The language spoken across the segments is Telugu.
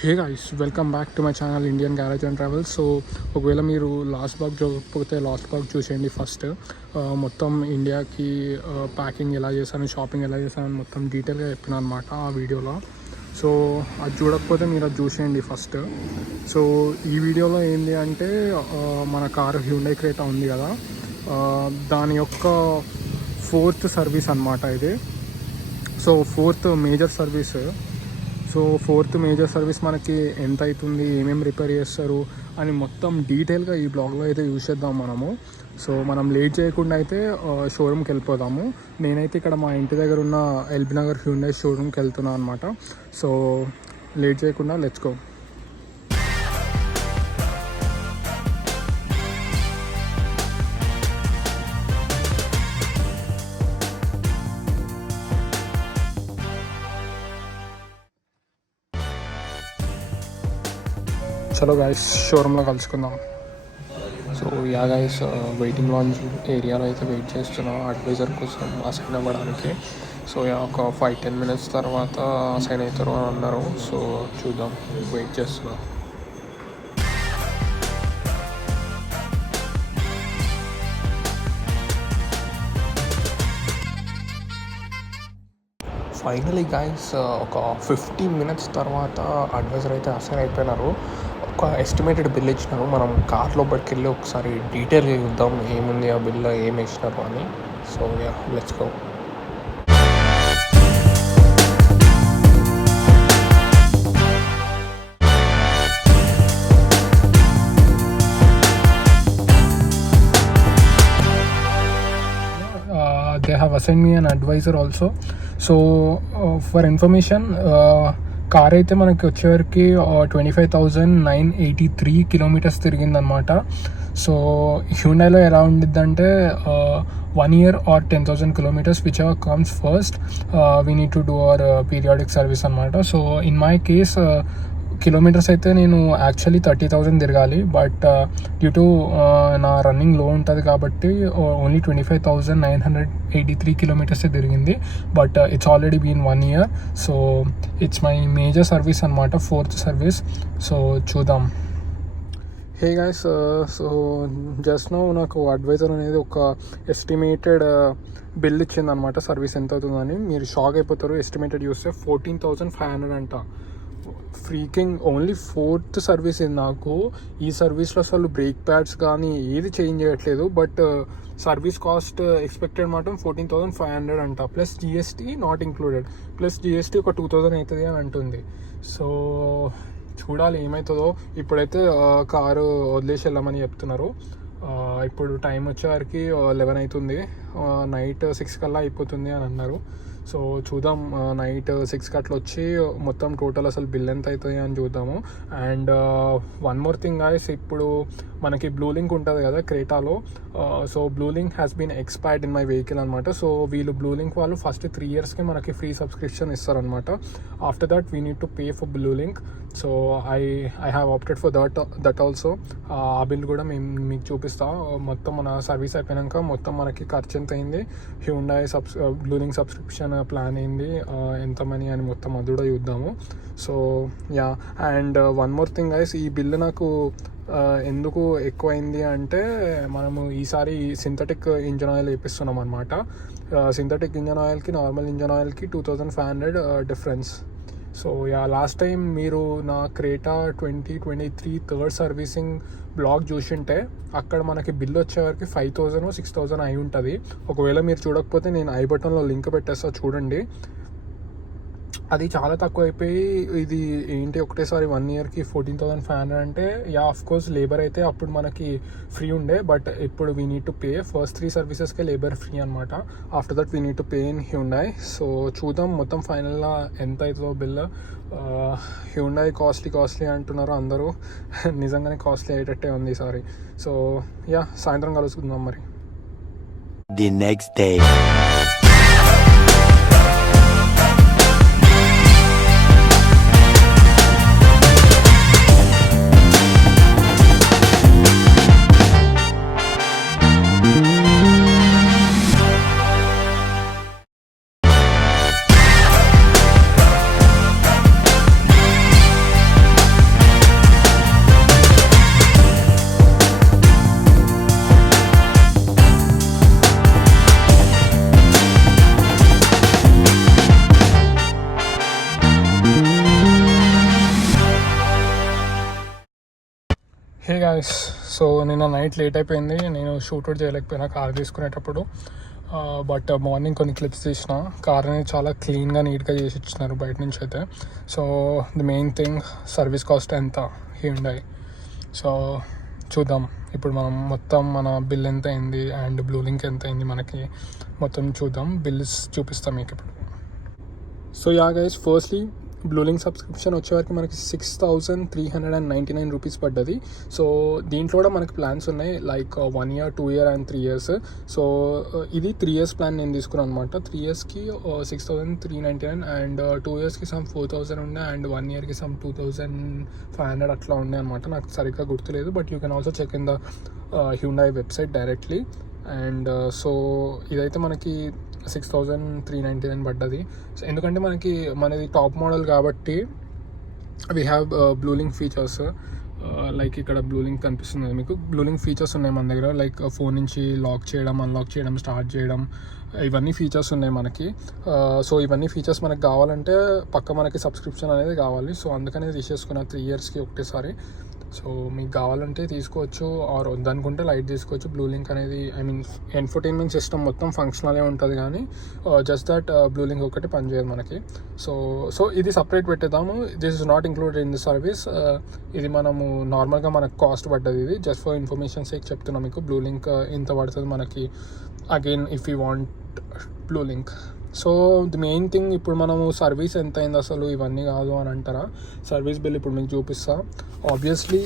Hey guys, welcome back to my channel Indian garage and travel. So ఒకవేళ మీరు లాస్ట్ బ్లాగ్ చూడకపోతే లాస్ట్ బ్లాగ్ చూసేయండి. ఫస్ట్ మొత్తం ఇండియాకి ప్యాకింగ్ ఎలా చేశాను, షాపింగ్ ఎలా చేశాను మొత్తం డీటెయిల్గా చెప్పిన అనమాట ఆ వీడియోలో. సో అది చూడకపోతే మీరు అది చూసేయండి ఫస్ట్. సో ఈ వీడియోలో ఏంటి అంటే మన కారు హ్యూండై క్రేటా ఉంది కదా, దాని యొక్క 4th సర్వీస్ అనమాట ఇది. So 4th major service. So 4th major service మనకి ఎంత అవుతుంది, ఏమేమి రిపేర్ చేస్తారు అని మొత్తం డీటెయిల్గా ఈ బ్లాగ్లో అయితే యూజ్ చేద్దాం మనము. సో మనం లేట్ చేయకుండా అయితే షోరూమ్కి వెళ్ళిపోదాము. నేనైతే ఇక్కడ మా ఇంటి దగ్గర ఉన్న ఎల్బీ నగర్ హ్యూండై షోరూమ్కి వెళ్తున్నాను అనమాట. సో లేట్ చేయకుండా లెట్స్ గో. చలో గైస్, షోరూంలో కలుసుకుందాం. So yeah guys, waiting lounge ఏరియాలో అయితే వెయిట్ చేస్తున్నాం అడ్వైజర్ కోసం అసైన్ అవ్వడానికి. సో ఒక 5-10 minutes తర్వాత అసైన్ అవుతారు అని అన్నారు. సో చూద్దాం, వెయిట్ చేస్తున్నాం. ఫైనలీ గైస్, ఒక 15 minutes తర్వాత అడ్వైజర్ అయితే అసైన్ అయిపోయినారు. ఒక ఎస్టిమేటెడ్ బిల్ ఇచ్చినారు. మనం కార్ లోపలికి వెళ్ళి ఒకసారి డీటెయిల్గా చూద్దాం ఏముంది ఆ బిల్లో, ఏమి ఇచ్చినారు అని. So yeah, let's go. They have assigned me an advisor also. So for information, car అయితే మనకి వచ్చేవరకు 25,983 kilometers తిరిగిందనమాట. సో హ్యూండైలో ఎలా ఉండిద్దంటే 1 year or 10,000 kilometers, which ever comes first, we need to do our periodic service అనమాట. So in my case kilometers అయితే నేను యాక్చువల్లీ 30,000 తిరగాలి, బట్ డ్యూ టు నా రన్నింగ్ లో ఉంటుంది కాబట్టి ఓన్లీ 25,983 kilometers తిరిగింది. But it's already been 1 year. So it's my major service అనమాట, 4th సర్వీస్. సో చూద్దాం. Hey guys, so just know నాకు అడ్వైజర్ అనేది ఒక ఎస్టిమేటెడ్ బిల్ ఇచ్చింది అనమాట, సర్వీస్ ఎంత అవుతుందని. మీరు షాక్ అయిపోతారు. ఎస్టిమేటెడ్ చూస్తే 14,500 అంట. ఫ్రీకింగ్ ఓన్లీ 4th సర్వీస్ ఇది నాకు. ఈ సర్వీస్లో అసలు బ్రేక్ ప్యాడ్స్ కానీ ఏది చేంజ్ చేయట్లేదు, బట్ సర్వీస్ కాస్ట్ ఎక్స్పెక్టెడ్ మాత్రం 14,500 అంట, plus GST not included. Plus GST ఒక 2,000 అవుతుంది అని అంటుంది. సో చూడాలి ఏమవుతుందో. ఇప్పుడైతే కారు వదిలేసి వెళ్ళమని చెప్తున్నారు. ఇప్పుడు టైం వచ్చేవారికి 11 అవుతుంది, నైట్ 6 కల్లా అయిపోతుంది అని అన్నారు. సో చూద్దాం, నైట్ 6 అట్లా వచ్చి మొత్తం టోటల్ అసలు బిల్ ఎంత అవుతుంది అని చూద్దాము. And one more thing guys, ఇప్పుడు మనకి బ్లూ లింక్ ఉంటుంది కదా క్రేటాలో. So Blue Link has been expired in my vehicle అనమాట. సో వీళ్ళు బ్లూ లింక్ వాళ్ళు ఫస్ట్ 3 yearsకి మనకి ఫ్రీ సబ్స్క్రిప్షన్ ఇస్తారనమాట. After that we need to pay for Blue Link. So I have opted for that also. ఆ బిల్ కూడా మీకు చూపిస్తా. మొత్తం మన సర్వీస్ అయిపోయాక మొత్తం మనకి ఖర్చు ఎంత అయింది, Hyundai blue link subscription plan అయింది, ఎంత మనీ అని మొత్తం అది కూడా చూద్దాము. So yeah, and one more thing guys, ఈ బిల్ నాకు ఎందుకు ఎక్కువైంది అంటే మనము ఈసారి సింథటిక్ ఇంజన్ ఆయిల్ వేపిస్తున్నాం అనమాట. సింథటిక్ ఇంజన్ ఆయిల్కి నార్మల్ ఇంజన్ ఆయిల్కి 2,500 difference. So yeah, last time మీరు నా క్రేటా 2023 థర్డ్ సర్వీసింగ్ బ్లాగ్ చూసింటే అక్కడ మనకి బిల్ వచ్చేవరకు 5,000 6,000 అయి ఉంటుంది. ఒకవేళ మీరు చూడకపోతే నేను ఐ బటన్లో లింక్ పెట్టేస్తా, చూడండి. అది చాలా తక్కువ అయిపోయి ఇది ఏంటి ఒకటేసారి 1 yearకి 14,500 అంటే, యా ఆఫ్ కోర్స్ లేబర్ అయితే అప్పుడు మనకి ఫ్రీ ఉండే, బట్ ఇప్పుడు we need to pay. First 3 సర్వీసెస్కే లేబర్ ఫ్రీ అనమాట. After that we need to pay in Hyundai. So చూద్దాం మొత్తం ఫైనల్గా ఎంత అవుతుందో బిల్. హ్యూండై కాస్ట్లీ అంటున్నారు అందరూ. నిజంగానే కాస్ట్లీ అయ్యేటట్టే ఉంది ఈసారి. సో యా, సాయంత్రం కలుసుకుందాం మరి. The next day. Hey guys, so నిన్న నైట్ లేట్ అయిపోయింది. నేను షూట్అవుట్ చేయలేకపోయినా కార్ తీసుకునేటప్పుడు. బట్ మార్నింగ్ కొన్ని క్లిప్స్ తీసిన. కార్ అనేది చాలా క్లీన్గా నీట్గా చేసి ఇచ్చినారు బయట నుంచి అయితే. So the main thing, service cost ఎంత హ్యుండై. సో చూద్దాం ఇప్పుడు మనం మొత్తం మన బిల్ ఎంత అయింది అండ్ బ్లూ లింక్ ఎంత అయింది మనకి మొత్తం చూద్దాం. బిల్స్ చూపిస్తాం మీకు ఇప్పుడు. So yeah guys, firstly blue link subscription వచ్చేవరకు మనకి 6,399 రూపీస్ పడ్డది. సో దీంట్లో కూడా మనకి ప్లాన్స్ ఉన్నాయి, like 1 year, 2 year and 3 years. So ఇది 3 years ప్లాన్ నేను తీసుకున్నాను అనమాట. 3 yearsకి 6,399 అండ్ 2 yearsకి సమ్ 4,000 ఉండే అండ్ 1 yearకి సమ్ 2,500 అట్లా ఉండే అనమాట. నాకు సరిగ్గా గుర్తులేదు, but you can also check in the Hyundai website directly. And so ఇదైతే మనకి 6,399 పడ్డది. సో ఎందుకంటే మనది టాప్ మోడల్ కాబట్టి we have blue link features. Like ఇక్కడ బ్లూ లింక్ కనిపిస్తుంది మీకు. బ్లూ లింక్ ఫీచర్స్ ఉన్నాయి మన దగ్గర, లైక్ ఫోన్ నుంచి లాక్ చేయడం, అన్లాక్ చేయడం, స్టార్ట్ చేయడం, ఇవన్నీ ఫీచర్స్ ఉన్నాయి మనకి. సో ఇవన్నీ ఫీచర్స్ మనకు కావాలంటే మనకి సబ్స్క్రిప్షన్ అనేది కావాలి. సో అందుకనే తీసేసుకున్న 3 yearsకి ఒకటేసారి. సో మీకు కావాలంటే తీసుకోవచ్చు, ఆర్ వద్దనుకుంటే లైట్ తీసుకోవచ్చు. బ్లూ లింక్ అనేది ఎన్ఫర్టైన్మెంట్ సిస్టమ్ మొత్తం ఫంక్షనలే ఉంటుంది, కానీ జస్ట్ దట్ బ్లూ లింక్ ఒకటి పనిచేయదు మనకి. సో ఇది సపరేట్ పెట్టేద్దాము. This is not included in the service. ఇది మనము నార్మల్గా మనకు కాస్ట్ పడ్డది. ఇది జస్ట్ ఫర్ ఇన్ఫర్మేషన్ సేక్ చెప్తున్నాం మీకు. బ్లూ లింక్ ఇంత పడుతుంది మనకి, again if you want blue Link. So the main thing, ఇప్పుడు మనము సర్వీస్ ఎంత అయింది అసలు ఇవన్నీ కాదు అని అంటారా. సర్వీస్ బిల్ ఇప్పుడు మీకు చూపిస్తా. ఆబ్వియస్లీ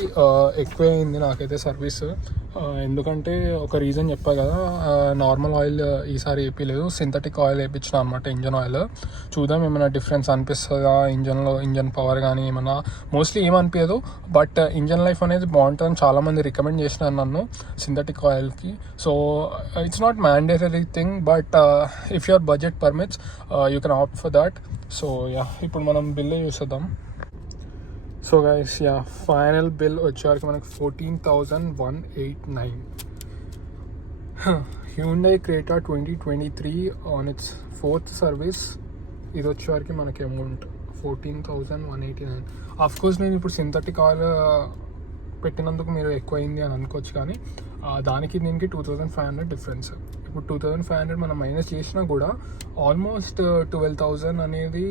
ఎక్కువే అయింది నాకైతే సర్వీస్. ఎందుకంటే ఒక రీజన్ చెప్పా కదా, నార్మల్ ఆయిల్ ఈసారి వేయలేదు, సింథటిక్ ఆయిల్ వేయించిన అనమాట, ఇంజన్ ఆయిల్. చూద్దాం ఏమైనా డిఫరెన్స్ అనిపిస్తుందా ఇంజన్లో, ఇంజన్ పవర్ కానీ ఏమన్నా. మోస్ట్లీ ఏమనిపించదు, బట్ ఇంజన్ లైఫ్ అనేది బాగుంటుందని చాలామంది రికమెండ్ చేసినారు నన్ను సింథటిక్ ఆయిల్కి. So it's not mandatory thing, but if your budget permits you can opt for that. So yeah, ఇప్పుడు మనం బిల్ చూసేద్దాం. So guys, yeah, final bill వచ్చేవరకు మనకి 14,189. Hyundai Creta 2023 on its 4th service. ఇది వచ్చేవరకు మనకి అమౌంట్ 14,189. ఆఫ్కోర్స్ నేను ఇప్పుడు సింథటిక్ ఆయిల్ పెట్టినందుకు మీరు ఎక్కువ అయింది అని అనుకోవచ్చు, కానీ దానికి దీనికి 2,500 డిఫరెన్స్. ఇప్పుడు 2,500 మనం మైనస్ చేసినా కూడా ఆల్మోస్ట్ 12,000 అనేది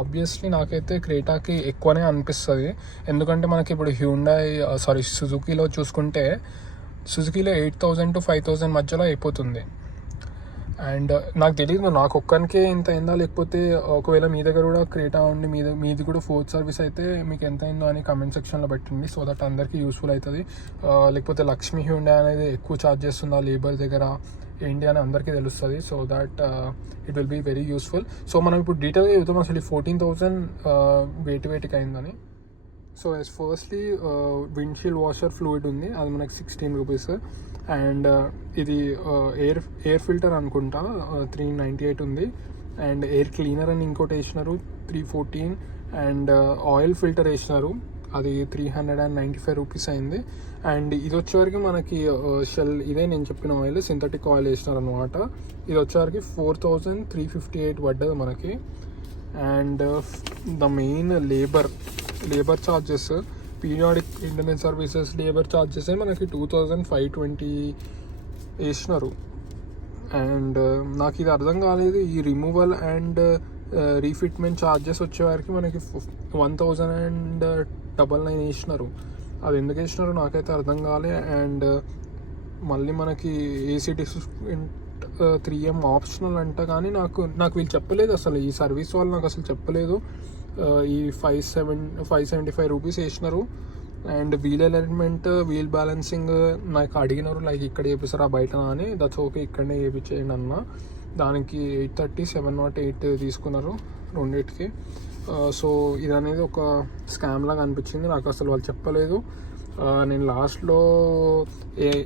ఆబ్వియస్లీ నాకైతే క్రేటాకి ఎక్కువనే అనిపిస్తుంది. ఎందుకంటే మనకి ఇప్పుడు సుజుకీలో చూసుకుంటే, సుజుకీలో 8,000 to 5,000 మధ్యలో అయిపోతుంది. అండ్ నాకు తెలియదు నాకు ఒక్కనికే ఇంత అయిందా, లేకపోతే ఒకవేళ మీ దగ్గర కూడా క్రేటా ఉండి మీది కూడా 4th సర్వీస్ అయితే మీకు ఎంత అయిందో అని కమెంట్ సెక్షన్లో పెట్టండి, సో దట్ అందరికీ యూస్ఫుల్ అవుతుంది. లేకపోతే లక్ష్మీ హ్యుండై అనేది ఎక్కువ ఛార్జ్ చేస్తుందా లేబర్ దగ్గర ఏంటి అని అందరికీ తెలుస్తుంది. So that it will be very useful. So మనం ఇప్పుడు డీటెయిల్గా చూద్దాం అసలు 14,000 వేటికి అయిందని. So firstly windshield washer fluid ఉంది, అది మనకి 16 రూపీస్. అండ్ ఇది ఎయిర్ ఫిల్టర్ అనుకుంటా 398 ఉంది. అండ్ ఎయిర్ క్లీనర్ అని ఇంకోటి వేసినారు 314. అండ్ ఆయిల్ ఫిల్టర్ వేసినారు, అది 395 రూపీస్ అయింది. అండ్ ఇది వచ్చేవరకు మనకి షెల్, ఇదే నేను చెప్పిన ఆయిల్, సింథటిక్ ఆయిల్ వేసినారు అనమాట. ఇది వచ్చేవరకు 4,358 పడ్డది మనకి. And the main labour charges, periodic internet services labour charges మనకి 2,520 వేసినారు. అండ్ నాకు ఇది అర్థం కాలేదు, ఈ రిమూవల్ అండ్ రీఫిట్మెంట్ ఛార్జెస్ వచ్చేవారికి మనకి 1,099 వేసినారు. అది ఎందుకు వేసినారు నాకైతే అర్థం కాలే. అండ్ మళ్ళీ మనకి ఏసీ డిస్ప్లేస్మెంట్ 3M ఆప్షనల్ అంట, కానీ నాకు వీళ్ళు చెప్పలేదు అసలు, ఈ సర్వీస్ వాళ్ళు నాకు అసలు చెప్పలేదు. ఈ 575 రూపీస్ వేసినారు. And wheel alignment, wheel balancing నాకు అడిగినారు, లైక్ ఇక్కడ చేపిస్తారా బయట అని. దట్స్ ఓకే, ఇక్కడనే చేయించేయండి అన్న. దానికి 830, 708 తీసుకున్నారు రెండింటికి. సో ఇది అనేది ఒక స్కామ్ లాగా అనిపించింది నాకు, అసలు వాళ్ళు చెప్పలేదు. నేను లాస్ట్లో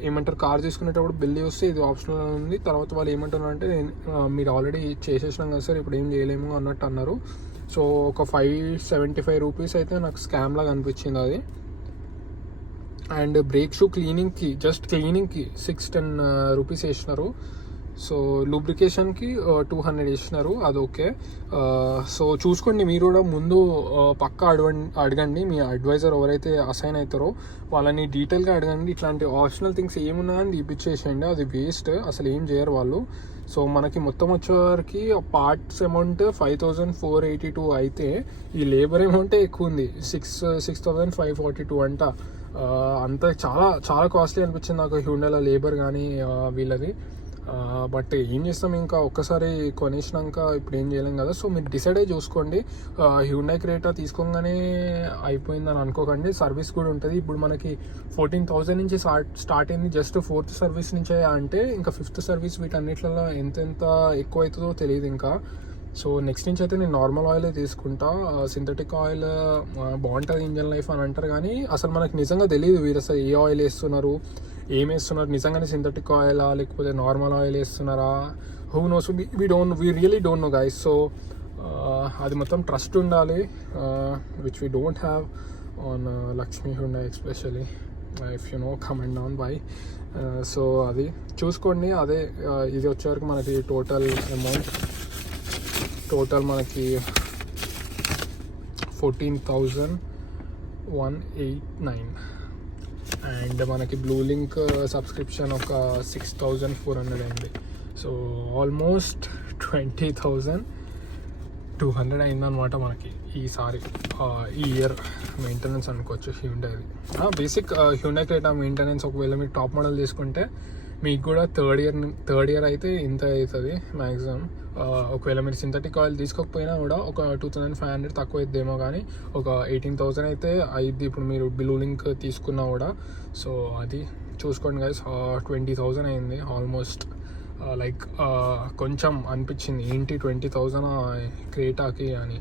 ఏమంటారు, కార్ తీసుకునేటప్పుడు బిల్ చూస్తే ఇది ఆప్షనల్ ఉంది. తర్వాత వాళ్ళు ఏమంటారు అంటే, మీరు ఆల్రెడీ చేసేసినాం కదా సార్, ఇప్పుడు ఏం చేయలేము అన్నట్టు అన్నారు. సో ఒక 575 రూపీస్ అయితే నాకు స్కామ్ లాగా అనిపించింది అది. అండ్ బ్రేక్ షూ క్లీనింగ్కి, జస్ట్ క్లీనింగ్కి 610 రూపీస్ వేసినారు. సో లూబ్రికేషన్కి 200 ఇచ్చినారు, అది ఓకే. సో చూసుకోండి మీరు కూడా ముందు పక్కా అడగండి మీ అడ్వైజర్ ఎవరైతే అసైన్ అవుతారో వాళ్ళని డీటెయిల్గా అడగండి. ఇట్లాంటి ఆప్షనల్ థింగ్స్ ఏమున్నాయని తీపిచ్చేసేయండి, అది వేస్ట్, అసలు ఏం చేయరు వాళ్ళు. సో మనకి మొత్తం వచ్చేవారికి పార్ట్స్ అమౌంట్ 5482 అయితే ఈ లేబర్ అమౌంటే ఎక్కువ ఉంది, 6542 అంట. అంత చాలా చాలా కాస్ట్లీ అనిపించింది నాకు హ్యూండాలో లేబర్ కానీ వీళ్ళది. బట్ ఏం చేస్తాం, ఇంకా ఒక్కసారి కొనేసినాక ఇప్పుడు ఏం చేయలేం కదా. సో మీరు డిసైడ్ అయ్యి చూసుకోండి. హ్యూండై క్రెటా తీసుకోగానే అయిపోయిందని అనుకోకండి, సర్వీస్ కూడా ఉంటుంది. ఇప్పుడు మనకి 14,000 నుంచి స్టార్ట్ అయింది, జస్ట్ 4th సర్వీస్ నుంచే అంటే ఇంకా 5th సర్వీస్ వీటన్నిట్లలో ఎంత ఎక్కువ అవుతుందో తెలియదు ఇంకా. సో నెక్స్ట్ నుంచి అయితే నేను నార్మల్ ఆయిలే తీసుకుంటా. సింథటిక్ ఆయిల్ బాగుంటుంది ఇంజన్ లైఫ్ అని అంటారు, కానీ అసలు మనకు నిజంగా తెలియదు వీరు అసలు ఏ ఆయిల్ వేస్తున్నారు, ఏం వేస్తున్నారు, నిజంగానే సింథటిక్ ఆయిలా లేకపోతే నార్మల్ ఆయిల్ వేస్తున్నారా, who knows, we really don't know guys. So అది మొత్తం ట్రస్ట్ ఉండాలి, which we don't have on Lakshmi Hyundai especially. If you know comment down by. So అది చూసుకోండి. అదే ఇది వచ్చేవరకు మనకి టోటల్ అమౌంట్ మనకి 14,189 అండ్ మనకి బ్లూ లింక్ సబ్స్క్రిప్షన్ ఒక 6,400 అయింది. సో ఆల్మోస్ట్ 20,200 అయిందనమాట మనకి ఈసారి ఈ ఇయర్ మెయింటెనెన్స్ అనుకోవచ్చు హ్యూండైది. బేసిక్ హ్యూండై క్రెటా మెయింటెనెన్స్ ఒకవేళ మీరు టాప్ మోడల్ తీసుకుంటే మీకు కూడా థర్డ్ ఇయర్ అయితే ఇంత అవుతుంది మ్యాక్సిమం. ఒకవేళ మీరు సింథటిక్ ఆయిల్ తీసుకోకపోయినా కూడా ఒక 2,500 తక్కువ అయిద్దేమో, కానీ ఒక 18,000 అయితే అయిద్ది ఇప్పుడు మీరు బ్లూ లింక్ తీసుకున్నా కూడా. సో అది చూసుకోండి గైస్, 20,000 అయింది ఆల్మోస్ట్. లైక్ కొంచెం అనిపించింది ఏంటి 20,000 క్రెటాకి అని.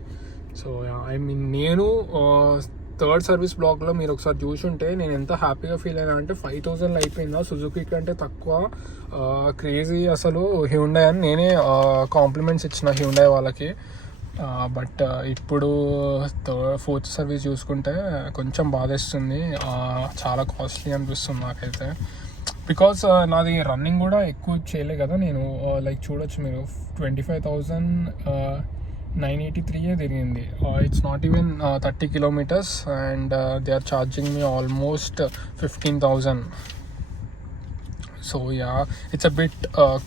సో ఐ మీన్ నేను థర్డ్ సర్వీస్ బ్లాక్లో మీరు ఒకసారి చూసుంటే నేను ఎంత హ్యాపీగా ఫీల్ అయినా అంటే 5,000 అయిపోయిందా సుజుకి కంటే తక్కువ, క్రేజీ అసలు హ్యూండై అని నేనే కాంప్లిమెంట్స్ ఇచ్చిన హ్యూండై వాళ్ళకి. బట్ ఇప్పుడు 4th సర్వీస్ చూసుకుంటే కొంచెం బాధేస్తుంది, చాలా కాస్ట్లీ అనిపిస్తుంది నాకైతే. బికాస్ నాది రన్నింగ్ కూడా ఎక్కువ చేయలే కదా నేను. లైక్ చూడొచ్చు మీరు 25,983 తిరిగింది. It's not even 30 kilometers and they are charging me almost 15,000. So yeah, it's a bit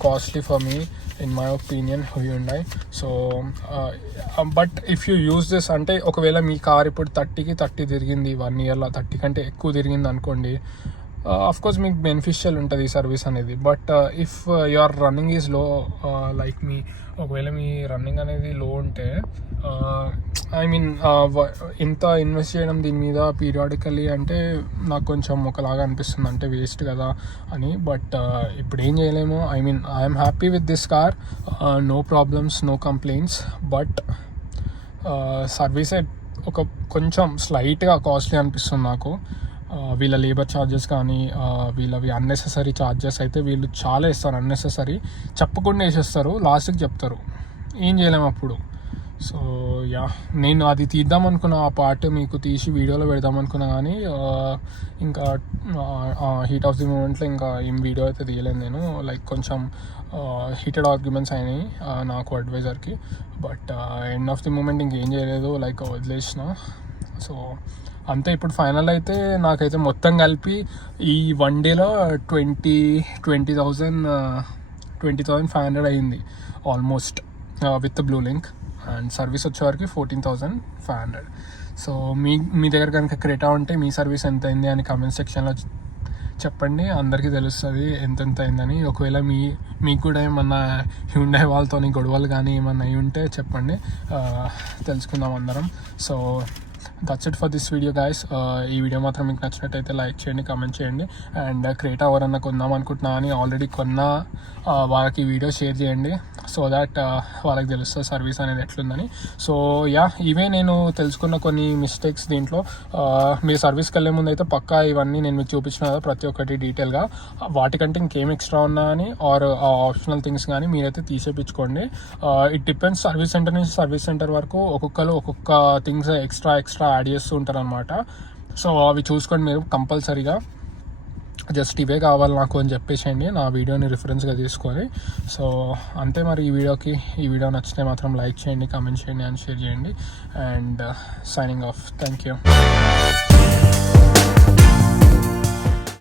costly for me in my opinion Hyundai. So but if you use this అంటే ఒకవేళ మీ కార్ ఇప్పుడు 30కి 30 తిరిగింది 1 yearలో, 30 కంటే ఎక్కువ తిరిగింది అనుకోండి, అఫ్కోర్స్ మీకు బెనిఫిషియల్ ఉంటుంది ఈ సర్వీస్ అనేది. But if your running is low, like ఒకవేళ మీ రన్నింగ్ అనేది లో ఉంటే, ఐ మీన్ ఇంత ఇన్వెస్ట్ చేయడం దీని మీద పీరియాడికల్లీ అంటే నాకు కొంచెం ఒకలాగా అనిపిస్తుంది, అంటే వేస్ట్ కదా అని. బట్ ఇప్పుడు ఏం చేయలేము. I mean I'm happy with this car, no problems, no complaints. But సర్వీసే కొంచెం స్లైట్గా కాస్ట్లీ అనిపిస్తుంది నాకు. వీళ్ళ లేబర్ ఛార్జెస్ కానీ వీళ్ళవి అన్నెసెసరీ ఛార్జెస్ అయితే వీళ్ళు చాలా ఇస్తారు, అన్నెసెసరీ చెప్పకుండా వేసేస్తారు, లాస్ట్కి చెప్తారు, ఏం చేయలేము అప్పుడు. సో యా, నేను అది తీద్దాం అనుకున్న ఆ పార్ట్ మీకు తీసి వీడియోలో పెడదాం అనుకున్నా, కానీ ఇంకా హీట్ ఆఫ్ ది మూమెంట్లో ఇంకా ఏం వీడియో అయితే తీయలేదు నేను. లైక్ కొంచెం హీటెడ్ ఆర్గ్యుమెంట్స్ అయినాయి నాకు అడ్వైజర్కి. But end of the moment ఇంకేం చేయలేదు, లైక్ వదిలేసిన. సో అంతే. ఇప్పుడు ఫైనల్ అయితే నాకైతే మొత్తం కలిపి ఈ 1 dayలో 20,500 అయింది almost with blue link. And service వచ్చేవరకు 14,500. సో మీ దగ్గర కనుక క్రెటా ఉంటే మీ సర్వీస్ ఎంత అయింది అని కామెంట్ సెక్షన్లో చెప్పండి, అందరికీ తెలుస్తుంది ఎంత అయిందని. ఒకవేళ మీకు కూడా ఏమన్నా హ్యూండై వాళ్ళతో గొడవలు కానీ ఏమన్నా అయి ఉంటే చెప్పండి, తెలుసుకుందాం అందరం. So that's it for this video guys. ఈ వీడియో మాత్రం మీకు నచ్చినట్టయితే లైక్ చేయండి, కామెంట్ చేయండి. అండ్ క్రెటా ఎవరన్నా కొందాం అనుకుంటున్నా అని ఆల్రెడీ కొన్నా వాళ్ళకి వీడియో షేర్ చేయండి, సో దాట్ వాళ్ళకి తెలుస్తుంది సర్వీస్ అనేది ఎట్లుందని. సో యా, ఇవే నేను తెలుసుకున్న కొన్ని మిస్టేక్స్ దీంట్లో. మీ సర్వీస్కి వెళ్ళే ముందు అయితే పక్కా ఇవన్నీ నేను మీకు చూపించిన కదా ప్రతి ఒక్కటి డీటెయిల్గా, వాటికంటే ఇంకేం ఎక్స్ట్రా ఉన్నా అని ఆర్ ఆప్షనల్ థింగ్స్ కానీ మీరైతే తీసేపించుకోండి. ఇట్ డిపెండ్స్, సర్వీస్ సెంటర్ నుంచి సర్వీస్ సెంటర్ వరకు ఒక్కొక్కరు ఒక్కొక్క థింగ్స్ ఎక్స్ట్రా యాడ్ చేస్తూ ఉంటారు అనమాట. సో అవి చూసుకోండి మీరు కంపల్సరీగా. జస్ట్ ఇవే కావాలి నాకు అని చెప్పేసేయండి నా వీడియోని రిఫరెన్స్గా తీసుకొని. సో అంతే మరి ఈ వీడియో నచ్చితే మాత్రం లైక్ చేయండి, కామెంట్ చేయండి అండ్ షేర్ చేయండి. And signing off. Thank you.